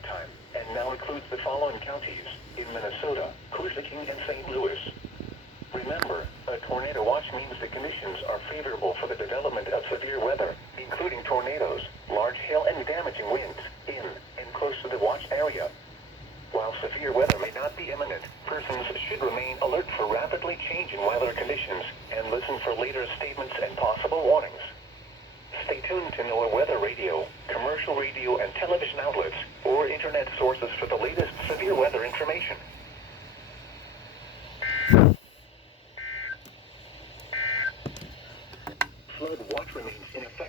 nighttime, and now includes the following counties in Minnesota: Koochiching and St. Louis. Remember, a tornado watch means the conditions are favorable for the development of severe weather, including tornadoes, large hail and damaging winds, in and close to the watch area. While severe weather may not be imminent, persons should remain alert for rapidly changing weather conditions and listen for later statements and possible warnings. Stay tuned to NOAA weather radio, commercial radio and television outlets, or internet sources for the latest severe weather information. Flood watch remains in effect.